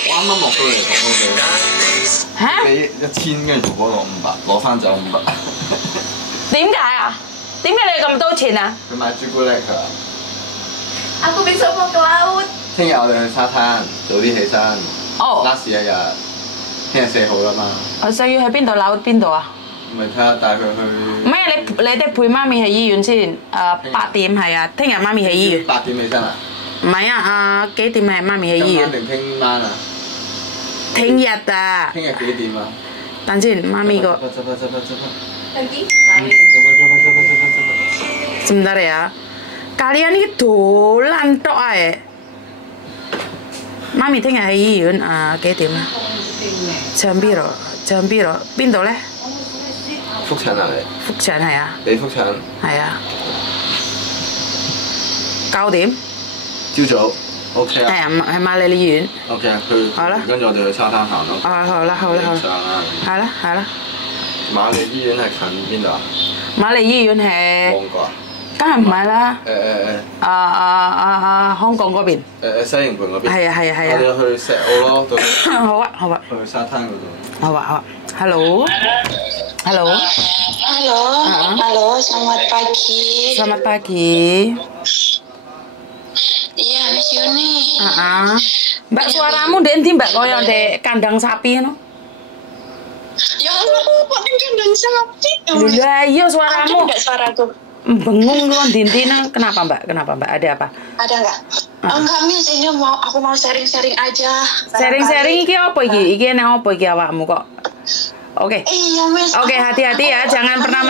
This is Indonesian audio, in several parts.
我啱啱落到嚟同我哋嚇？俾1000，跟住做嗰個500，攞翻走500。點解啊？點解你咁多錢啊？佢買朱古力㗎。Aku besok mau ke laut. 聽日我哋去沙灘，早啲起身。哦， last 一日，聽日4號啦嘛。我就要去邊度扭邊度啊？咪睇下帶佢去。唔係你哋陪媽咪去醫院先。8點係啊，聽日媽咪去醫院。8點起身啊？唔係啊，幾點係媽咪去醫院？今晚定聽晚啊？聽日啊。聽日幾點啊？等先，媽咪個。Lagi? 執。 Sebentar ya. Kalian ini dolan tok ae. Mami聽日喺醫院幾點啊？Jam piro？ Jam piro？ 邊度咧？覆診啊你？覆診係啊。你覆診？係啊。9點？朝早 OK 啊？係啊，喺瑪麗醫院。OK 啊，去。好啦。跟住我哋去沙灘行咯。啊，好啦好啦好啦。上啦。係啦係啦。瑪麗醫院係近邊度啊？瑪麗醫院係。旺角啊？梗係唔係啦？香港嗰邊。西營盤嗰邊。係啊係啊係啊。我哋去石澳咯，到時。好啊好啊。去沙灘嗰度。好啊好啊。Hello。Halo. Halo, selamat pagi. Selamat pagi. Iya, Miss Yuni. Mbak, suaramu ndek endi, Mbak? Kaya ndek kandang sapi ngono. Ya Allah, kok ning kandang sapi? Lah iya suaramu. Ada enggak suaraku? Bengung lu dintina. Kenapa, Mbak? Kenapa, Mbak? Ada apa? Ada enggak? Enggak, Miss, ini aku mau sharing-sharing aja. Sharing-sharing iki apa iki? Iki enak apa iki awakmu kok? Oke. Iya, Miss. Oke, hati-hati ya, jangan pernah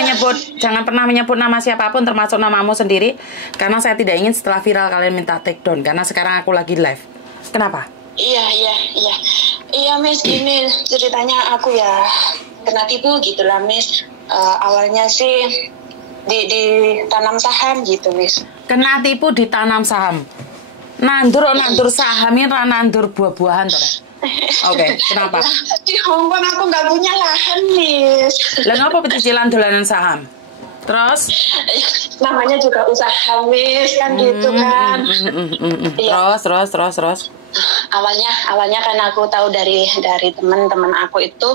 menyebut nama siapapun termasuk namamu sendiri karena saya tidak ingin setelah viral kalian minta take down karena sekarang aku lagi live. Kenapa? Iya, Miss, gini ceritanya aku ya kena tipu gitu lah, Miss. Awalnya sih ditanam saham gitu, Miss. Kena tipu ditanam saham. Nandur saham ini nandur buah-buahan tuh. Oke, kenapa? Di Hongkong aku nggak punya lahan, Miss. Lah ngapa pecicilan dolanan saham? Terus? Namanya juga usaha, Miss, kan gitu kan. Terus. Awalnya kan aku tahu dari teman-teman aku itu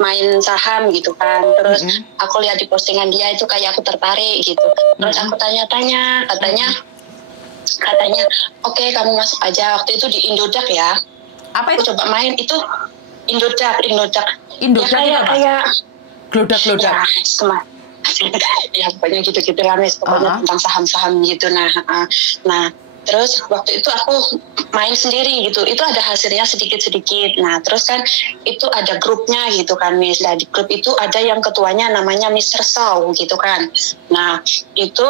main saham gitu kan. Terus aku lihat di postingan dia itu kayak aku tertarik gitu. Terus aku tanya-tanya, katanya oke, kamu masuk aja. Waktu itu di Indodax ya. Apa itu? Aku coba main itu Indodax. Indodax kayak Glodak. Ya pokoknya gitu-gitu lah, Miss. Pokoknya tentang saham-saham gitu. Nah terus waktu itu aku main sendiri gitu. Itu ada hasilnya sedikit-sedikit. Nah terus kan itu ada grupnya gitu kan, Miss. Nah di grup itu ada yang ketuanya namanya Mr. Saw gitu kan. Nah itu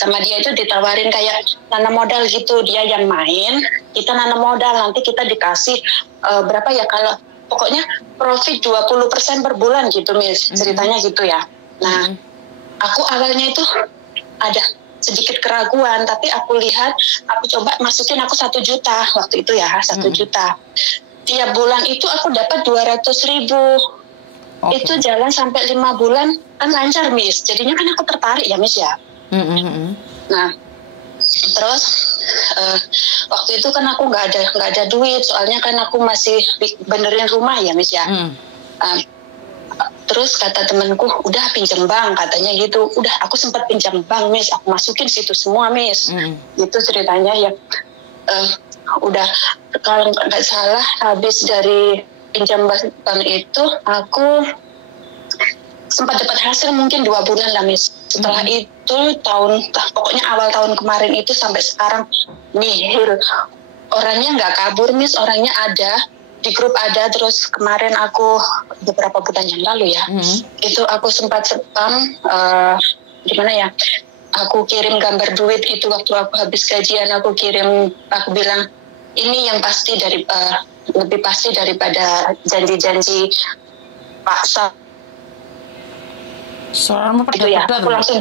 sama dia itu ditawarin kayak nanam modal gitu. Dia yang main, kita nanam modal, nanti kita dikasih berapa ya, kalau pokoknya profit 20% per bulan gitu, Miss. Ceritanya gitu ya. Nah aku awalnya itu ada sedikit keraguan, tapi aku lihat, aku coba masukin aku 1 juta waktu itu ya, 1 juta. Tiap bulan itu aku dapat 200.000. Itu jalan sampai 5 bulan kan lancar, Miss. Jadinya kan aku tertarik ya, Miss ya. Nah terus waktu itu kan aku nggak ada duit, soalnya kan aku masih benerin rumah ya, Miss ya. Terus kata temanku, udah pinjam bank katanya gitu. Udah, aku sempat pinjam bank, Miss. Aku masukin situ semua, Miss. Itu ceritanya ya. Udah, kalau nggak salah habis dari pinjam bank itu aku sempat dapat hasil mungkin 2 bulan lah, Miss. Setelah itu pokoknya awal tahun kemarin itu sampai sekarang nihil. Orangnya nggak kabur, Miss. Orangnya ada di grup ada. Terus kemarin aku beberapa bulan yang lalu ya, itu aku sempat spam gimana ya, aku kirim gambar duit itu waktu aku habis gajian, aku bilang ini yang pasti lebih pasti daripada janji-janji Pak Sa. Suaramu itu ya, aku langsung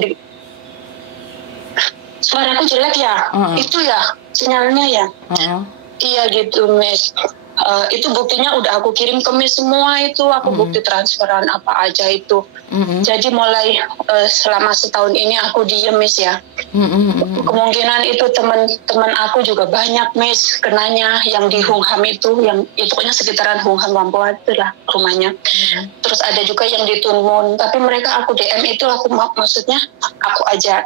suaraku jelek ya, itu ya sinyalnya ya. Iya gitu, Miss. Itu buktinya udah aku kirim ke Miss semua itu, aku bukti transferan apa aja itu. Jadi mulai selama setahun ini aku diem, Miss ya. Kemungkinan itu teman-teman aku juga banyak, Miss, kenanya yang di Hungham itu, yang pokoknya sekitaran Hungham Whampoa itu lah rumahnya. Terus ada juga yang di Tuen Mun, tapi mereka aku DM itu maksudnya aku aja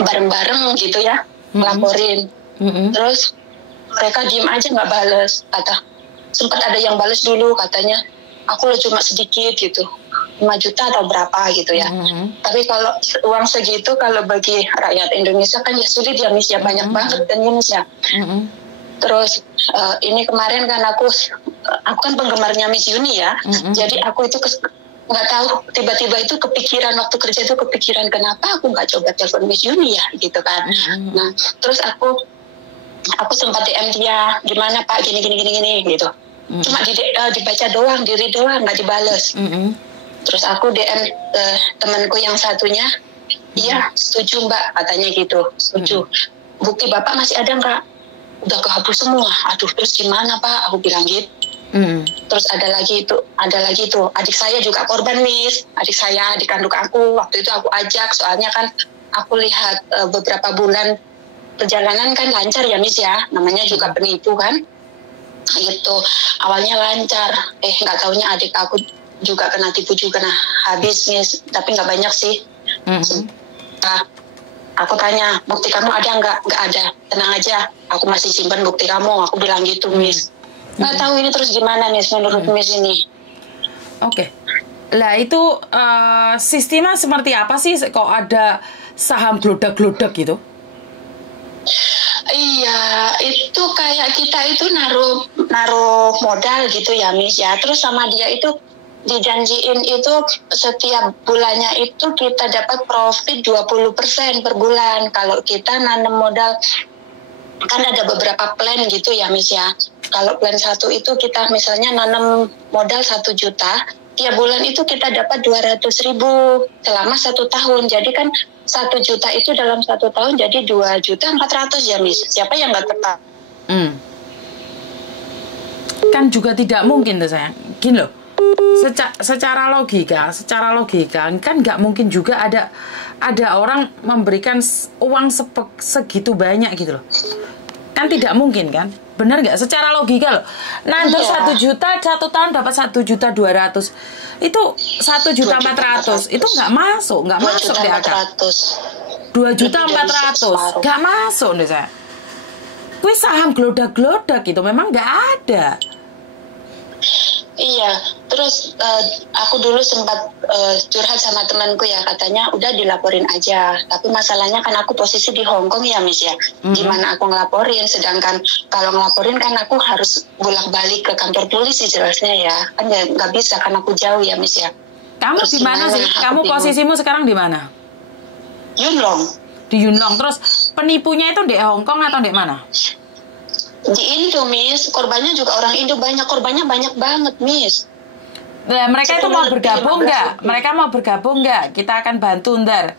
bareng-bareng gitu ya, laporin. Terus mereka diem aja nggak bales, sempat ada yang bales dulu katanya aku lo cuma sedikit gitu, 5 juta atau berapa gitu ya. Tapi kalau uang segitu kalau bagi rakyat Indonesia kan ya sulit ya, Miss, ya banyak banget kan ya, Miss, ya. Terus ini kemarin kan aku kan penggemarnya Miss Yuni ya. Jadi aku itu nggak tahu, tiba-tiba itu kepikiran waktu kerja itu kepikiran kenapa aku nggak coba telepon Miss Yuni ya gitu kan. Nah terus aku sempat DM dia, gimana Pak, gini gitu. Cuma dibaca doang, diri doang, nggak dibales. Terus aku DM temanku yang satunya, iya setuju Mbak katanya gitu, setuju. Bukti Bapak masih ada nggak? Udah kehapus semua. Aduh, terus gimana Pak? Aku bilang gitu. Terus ada lagi itu adik saya juga korban, Miss. Adik kandung aku waktu itu aku ajak, soalnya kan aku lihat beberapa bulan perjalanan kan lancar ya, Miss, ya. Namanya juga penipu kan. Gitu, awalnya lancar, nggak taunya adik aku juga kena tipu juga, nah habis, Miss, tapi nggak banyak sih. Aku tanya, bukti kamu ada nggak? Nggak ada, tenang aja, aku masih simpan bukti kamu, aku bilang gitu, Miss. Nggak tahu ini terus gimana, Miss, menurut Miss ini. Oke. Lah itu sistemnya seperti apa sih kok ada saham glodak-glodak gitu? Iya, itu kayak kita itu naruh modal gitu ya, Miss, ya. Terus sama dia itu dijanjiin itu setiap bulannya itu kita dapat profit 20% per bulan. Kalau kita nanam modal, kan ada beberapa plan gitu ya, Miss, ya. Kalau plan 1 itu kita misalnya nanam modal 1 juta, tiap bulan itu kita dapat 200.000 selama 1 tahun. Jadi kan 1 juta itu dalam 1 tahun jadi 2.400.000 ya, Miss. Siapa yang nggak tertarik? Kan juga tidak mungkin tuh sayang. Gini loh, secara logika kan nggak mungkin juga ada orang memberikan uang segitu banyak gitu loh. Kan tidak mungkin kan? Benar nggak? Secara logika loh. Nanti 1 juta 1 tahun dapat 1.200.000. Itu 1.400.000 itu nggak masuk deh akal. 2.400.000 nggak masuk deh saya. Kuih saham glodak-glodak itu memang nggak ada. Iya, terus aku dulu sempat curhat sama temanku ya, katanya udah dilaporin aja. Tapi masalahnya kan aku posisi di Hong Kong ya, Miss, ya. Gimana aku ngelaporin, sedangkan kalau ngelaporin kan aku harus bolak-balik ke kantor polisi jelasnya ya. Kan ya nggak bisa kan aku jauh ya, Miss, ya. Kamu di mana sih? Kamu posisimu sekarang di mana? Yuen Long. Di Yuen Long. Terus penipunya itu di Hong Kong atau di mana? Di Indo, Miss. Korbannya juga orang Indo, korbannya banyak banget, Miss. Nah, mereka itu mau bergabung nggak? Mereka mau bergabung nggak? Kita akan bantu ntar.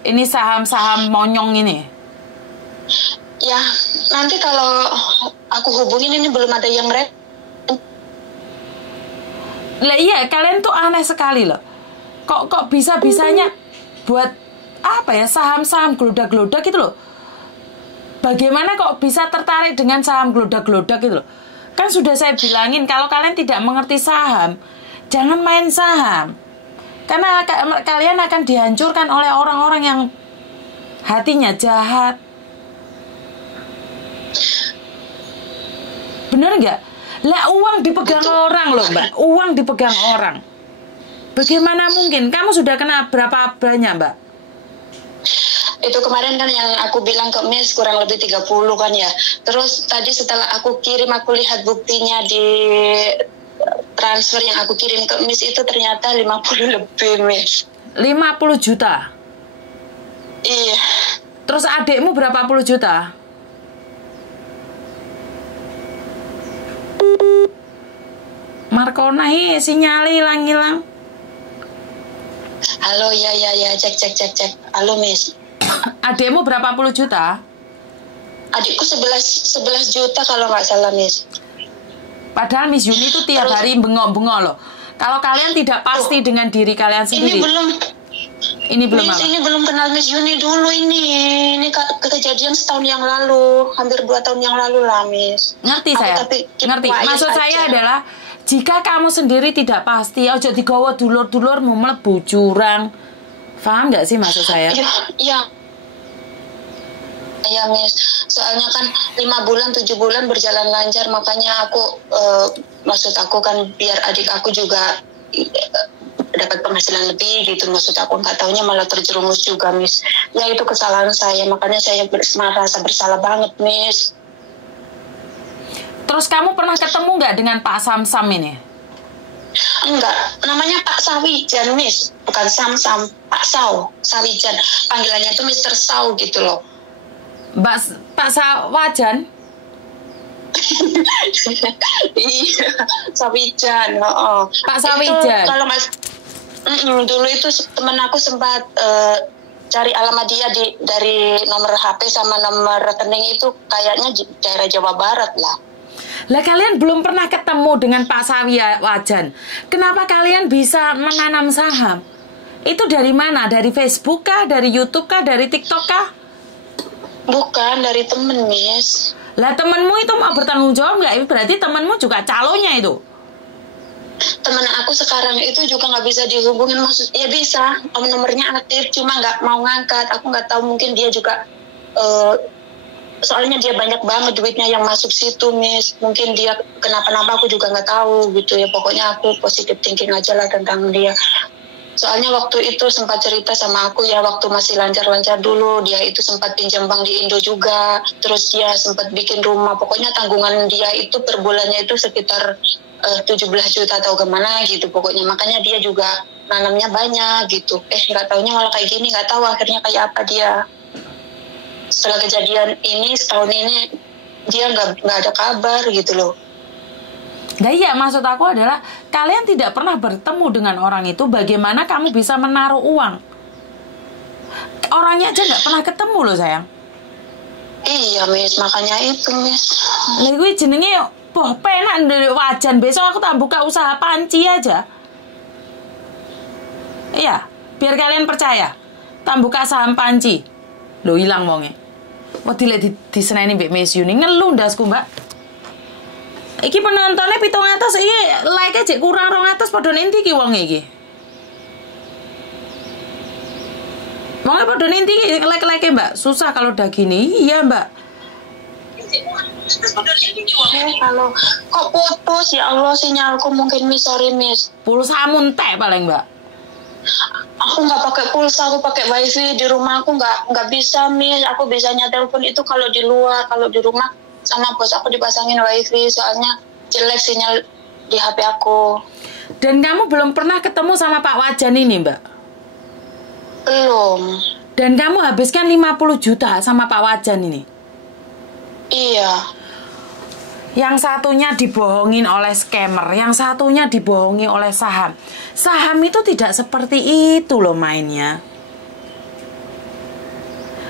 Ini saham-saham monyong ini. Ya, nanti kalau aku hubungin ini belum ada yang Lah iya, kalian tuh aneh sekali loh. Kok bisa-bisanya buat apa ya, saham-saham glodak-glodak gitu loh. Bagaimana kok bisa tertarik dengan saham glodak-glodak gitu loh. Kan sudah saya bilangin, kalau kalian tidak mengerti saham, jangan main saham. Karena kalian akan dihancurkan oleh orang-orang yang hatinya jahat. Bener nggak? Lah uang dipegang orang loh, Mbak. Uang dipegang orang. Bagaimana mungkin? Kamu sudah kena berapa banyak, Mbak? Itu kemarin kan yang aku bilang ke Miss kurang lebih 30 kan ya. Terus tadi setelah aku lihat buktinya di transfer yang aku kirim ke Miss itu ternyata 50 lebih, Miss. 50 juta? Iya. Terus adikmu berapa puluh juta? Markona sinyal hilang. Halo, ya, cek. Halo, Miss. Adikmu berapa puluh juta? Adikku 11 juta kalau nggak salah, Miss. Padahal Miss Yuni itu tiap hari bengok-bengok loh. Kalau kalian tidak pasti dengan diri kalian sendiri. Ini belum Miss, apa? ini belum kenal Miss Yuni dulu ini. Ini kejadian setahun yang lalu, hampir 2 tahun yang lalu lah, Miss. Ngerti Aku saya. tapi keep Ngerti. quiet Maksud aja. saya adalah jika kamu sendiri tidak pasti, ojo digawa dulur-dulur mau mlebu jurang. Paham nggak sih maksud saya? Iya. Ya, Miss. Soalnya kan 5 bulan, 7 bulan berjalan lancar, makanya aku maksud aku kan biar adik aku juga dapat penghasilan lebih gitu, maksud aku. Nggak taunya malah terjerumus juga, Miss. Ya itu kesalahan saya, makanya saya merasa bersalah banget, Miss. Terus kamu pernah ketemu nggak dengan Pak Samsam ini? Enggak, namanya Pak Sawijan, Miss. Bukan Sam-Sam, Pak Saw, Sawijan. Panggilannya itu Mr. Saw gitu loh. Pak Sawajan? Iya, Sawijan. Pak Sawijan. Itu, kalau mas, dulu itu temen aku sempat cari alamat dia dari nomor HP sama nomor rekening itu kayaknya di daerah Jawa Barat lah. Lah kalian belum pernah ketemu dengan Pak Sawijan. Kenapa kalian bisa menanam saham? Itu dari mana? Dari Facebook kah? Dari YouTube kah? Dari TikTok kah? Bukan, dari temen, Miss. Lah temenmu itu mau bertanggung jawab nggak? Berarti temenmu juga calonnya itu. Temen aku sekarang itu juga nggak bisa dihubungin, maksudnya bisa, nomornya aktif, cuma nggak mau ngangkat. Aku nggak tahu, mungkin dia juga soalnya dia banyak banget duitnya yang masuk situ, Miss. Mungkin dia kenapa-napa aku juga nggak tahu gitu ya. Pokoknya aku positive thinking aja lah tentang dia. Soalnya waktu itu sempat cerita sama aku ya, waktu masih lancar-lancar dulu, dia itu sempat pinjam bank di Indo juga. Terus dia sempat bikin rumah. Pokoknya tanggungan dia itu per bulannya itu sekitar 17 juta atau kemana gitu. Pokoknya makanya dia juga nanamnya banyak gitu. Nggak taunya malah kayak gini, nggak tahu akhirnya kayak apa dia. Setelah kejadian ini, setahun ini, dia nggak ada kabar gitu loh. Nah iya, maksud aku adalah kalian tidak pernah bertemu dengan orang itu, bagaimana kamu bisa menaruh uang? Orangnya aja nggak pernah ketemu loh sayang. Iya, Miss, makanya itu, Miss. Lah gue jenenge boh penak dari wajan, besok aku tak buka usaha panci aja. Iya, biar kalian percaya. Tak buka saham panci. Loh hilang wonge. Wedi lek diseneni mbek Miss Yuni ngeluh ndasku, Mbak. Iki penontonnya 700, iki like-nya jek kurang 200 padha endi iki wong iki. Wong padha endi iki like-like Mbak. Susah kalau udah gini. Iya, Mbak. Kalau kok putus ya Allah, sinyalku mungkin, Miss. Sorry, Miss. Pulsamu entek paling, Mbak. Aku nggak pakai pulsa, aku pakai wifi di rumah. Aku nggak bisa, Miss. Aku bisanya telepon itu kalau di luar, kalau di rumah sama bos aku dipasangin wifi, soalnya jelek sinyal di HP aku. Dan kamu belum pernah ketemu sama Pak Wajan ini, Mbak? Belum. Dan kamu habiskan 50 juta sama Pak Wajan ini? Iya. Yang satunya dibohongin oleh scammer, yang satunya dibohongi oleh saham. Saham itu tidak seperti itu loh mainnya.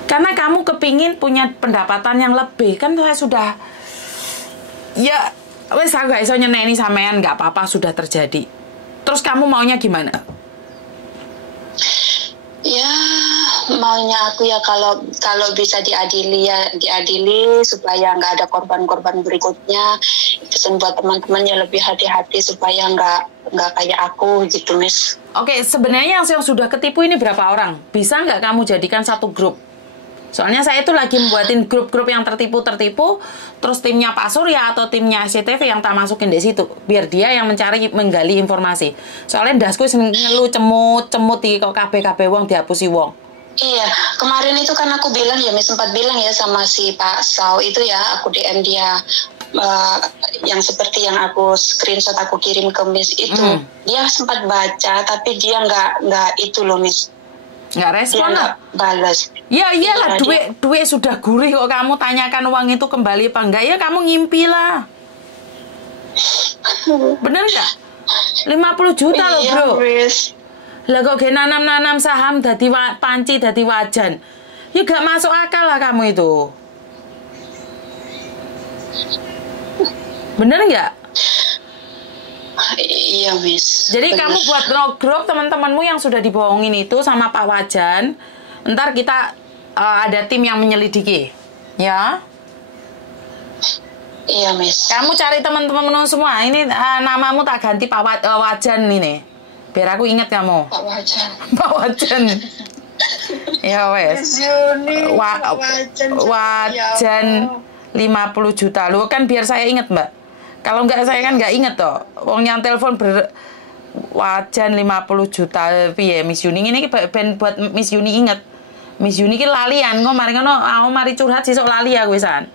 Karena kamu kepingin punya pendapatan yang lebih. Kan saya sudah, ya wes aku gak iso nyeneni sampean, gak apa-apa sudah terjadi. Terus kamu maunya gimana? Ya maunya aku ya kalau bisa diadili ya diadili, supaya nggak ada korban-korban berikutnya. Pesan buat teman-teman ya lebih hati-hati supaya nggak kayak aku gitu, Miss. Oke, sebenarnya yang sudah ketipu ini berapa orang? Bisa nggak kamu jadikan satu grup? Soalnya saya itu lagi membuatin grup-grup yang tertipu, terus timnya Pak Surya atau timnya SCTV yang tak masukin di situ, biar dia yang menggali informasi. Soalnya dasku ngeluh cemut di kok KB wong dihapusi wong. Iya, kemarin itu kan aku bilang ya, Miss, sempat bilang ya sama si Pak Saw itu ya, aku DM dia yang seperti yang aku screenshot aku kirim ke Miss itu. Dia sempat baca tapi dia nggak itu loh, Miss. Nggak respon lah. Balas. Ya iyalah, duit sudah gurih kok kamu tanyakan uang itu kembali apa enggak, ya kamu ngimpi lah. Bener nggak? 50 juta loh bro. Miss. Lah kok nanam saham dadi panci dadi wajan, ya gak masuk akal lah kamu itu. Bener nggak? Iya, Miss. Jadi Bener. kamu buat grup teman-temanmu yang sudah dibohongin itu sama Pak Wajan. Ntar kita ada tim yang menyelidiki, ya. Iya, Miss. Kamu cari teman-temanmu semua. Ini namamu tak ganti Pak Wajan ini. Biar aku ingat kamu. Pak Wajan. Pak Wajan. Ya wes. Wajan 50 juta. Lu kan biar saya ingat, Mbak. Kalau enggak saya kan enggak inget toh. Wong yang telepon Wajan 50 juta piye Miss Yuni ini ben buat Miss Yuni inget. Miss Yuni ki lalian kok mari ngono aku mari curhat sesuk lali aku wisan.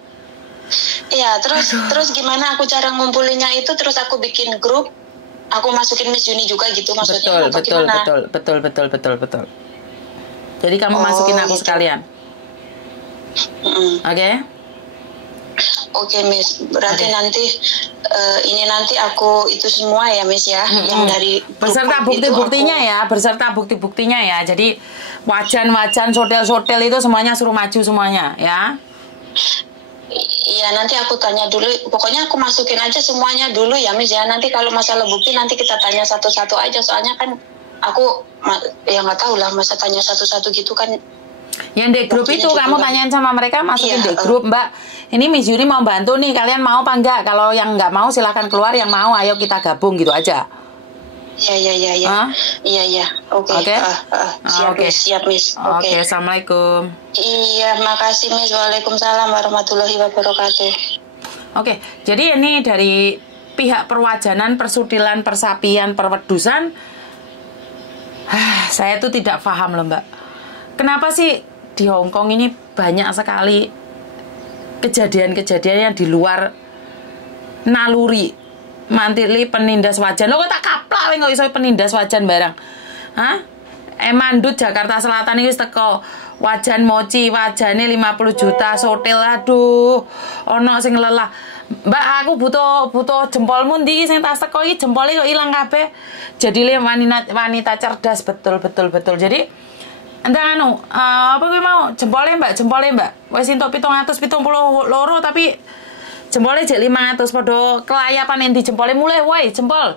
Iya, terus gimana aku cara ngumpulinnya itu, terus aku bikin grup, aku masukin Miss Yuni juga gitu maksudnya. Betul. Jadi kamu masukin aku gitu. sekalian. Oke? Oke, Miss. Berarti nanti ini nanti aku itu semua ya, Miss ya, yang dari beserta bukti-buktinya ya, beserta bukti-buktinya ya. Jadi wajan-wajan, sotel-sotel itu semuanya suruh maju semuanya, ya. Iya, nanti aku tanya dulu. Pokoknya aku masukin aja semuanya dulu ya, Miss ya. Nanti kalau masalah bukti nanti kita tanya satu-satu aja. Soalnya kan aku ya nggak tahu lah masa tanya satu-satu gitu kan. Yang di grup itu kamu tanyain sama mereka, masukin di grup, Mbak. Ini Miss Yuni mau bantu nih, kalian mau apa enggak? Kalau yang nggak mau silahkan keluar, yang mau ayo kita gabung gitu aja. Iya. Iya. Oke. Siap, Miss. Oke, Assalamualaikum. Iya, makasih, Miss. Waalaikumsalam warahmatullahi wabarakatuh. Oke, jadi ini dari pihak perwajanan, persudilan, persapian, perwedusan. Saya tuh tidak paham loh, Mbak. Kenapa sih di Hong Kong ini banyak sekali kejadian-kejadian yang di luar naluri mantili penindas wajan. Lo kok tak kaplak kok iso penindas wajan barang. Hah? Mandut Jakarta Selatan iki teko wajan mochi, wajane 50 juta sotil. Aduh, ono sing lelah. Mbak, aku butuh jempolmu ndi sing tas teko iki jempolnya kok ilang kabeh. Jadi wanita cerdas betul. Jadi entah apa kuwi mau jempolnya Mbak. Wis entuk 772 tapi jempolnya jek 500 podo kelayapan endi jempolnya mulai woi jempol.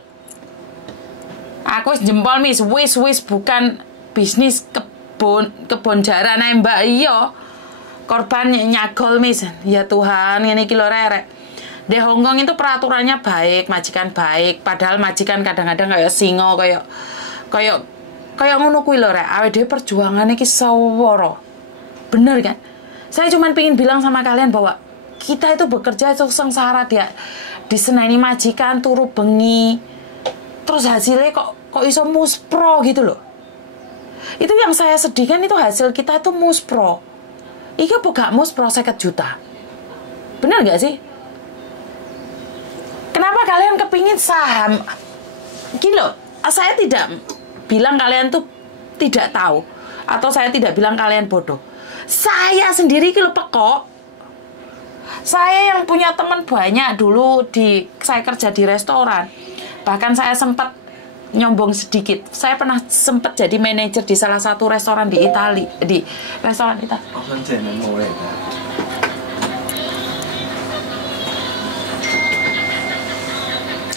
Aku wis jempol Miss wis bukan bisnis kebon jaran ae Mbak. Iya. Korban nyagol Miss. Ya Tuhan, ngene iki lho rek. Di Hong Kong itu peraturannya baik, majikan baik, padahal majikan kadang-kadang kayak singo kayak ngono kuwi lho rek. Awake dhewe perjuangane iki sawara. Bener kan? Saya cuma pengen bilang sama kalian bahwa kita itu bekerja itu sengsara dia diseneni majikan turu bengi terus hasilnya kok iso muspro gitu loh. Itu yang saya sedihkan, itu hasil kita itu muspro. Iki apa gak muspro 50 juta? Bener gak sih? Kenapa kalian kepingin saham? Gini loh, saya tidak bilang kalian tuh tidak tahu atau saya tidak bilang kalian bodoh. Saya sendiri kilo pekok. Saya yang punya teman banyak dulu saya kerja di restoran. Bahkan saya sempat nyombong sedikit. Saya pernah sempat jadi manajer di salah satu restoran di Italia, di restoran Italia.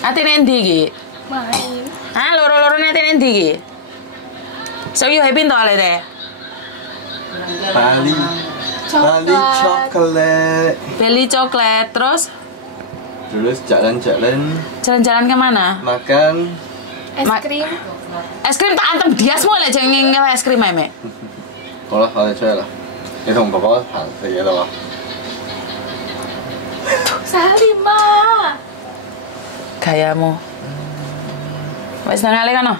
Ati nendi iki? Main. Loro-loro ati nendi iki? So you happy to ale deh? Bali coklat. Beli coklat, terus jalan-jalan kemana? makan Es krim. Es krim tak antem dia semua lah jangan ngingin es krim meme. 好啦，我哋出去啦。你同哥哥行食嘢啦嘛？ Salimah. Gayamu. Wes nang ale kono.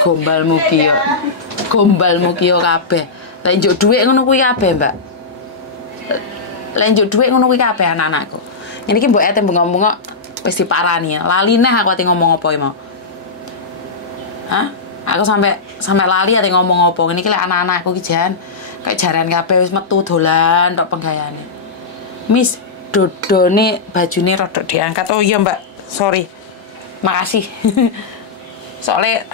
Gombalmu kiyo kabeh. Lah njuk dhuwit ngono kuwi kabeh, Mbak. Lah njuk dhuwit ngono kuwi kabeh anak-anakku. Ini ki mbok ete bengok-bengok wis diparani. Lali neh aku ate ngomong apa iki mau. Hah? Aku sampai lali ate ngomong apa. Ngene iki lek anak-anakku ki jan kayak jaran kabeh wis metu dolan tok penggayane. Miss, dodone bajune rada diangkat. Oh iya, Mbak. Sorry. Makasih. Soalnya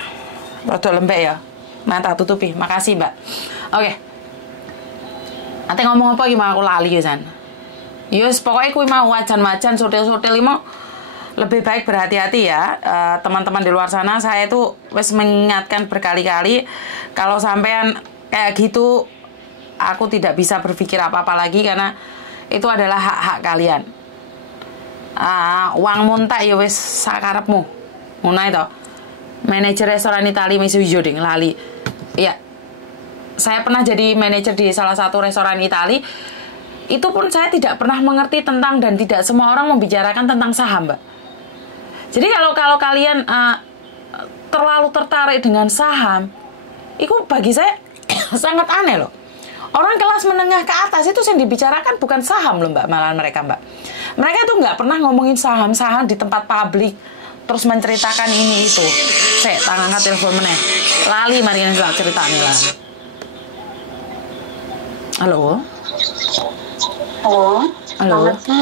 rada lembek ya. Nah, tak tutupi. Makasih, Mbak. Oke. Ate ngomong apa iki mau aku lali ya, San. Yes, pokoknya kuwi mau wajan-wajan sotel-sotel mau lebih baik berhati-hati ya, teman-teman di luar sana. Saya itu wis mengingatkan berkali-kali, kalau sampean kayak gitu, aku tidak bisa berpikir apa-apa lagi karena itu adalah hak-hak kalian. Uang muntah ya wis sakarepmu. Ngono itu. Manajer restoran Itali Misujo ding lali. Iya. Saya pernah jadi manajer di salah satu restoran Itali. Itu pun saya tidak pernah mengerti tentang, dan tidak semua orang membicarakan tentang saham, Mbak. Jadi kalau kalian terlalu tertarik dengan saham, itu bagi saya sangat aneh loh. Orang kelas menengah ke atas itu yang dibicarakan bukan saham loh, Mbak. Malah mereka tuh nggak pernah ngomongin saham-saham di tempat publik, terus menceritakan ini itu. Saya angkat telepon meneh. Lali mari kita cerita nih lah. Halo. Halo. Halo. Selamat siang.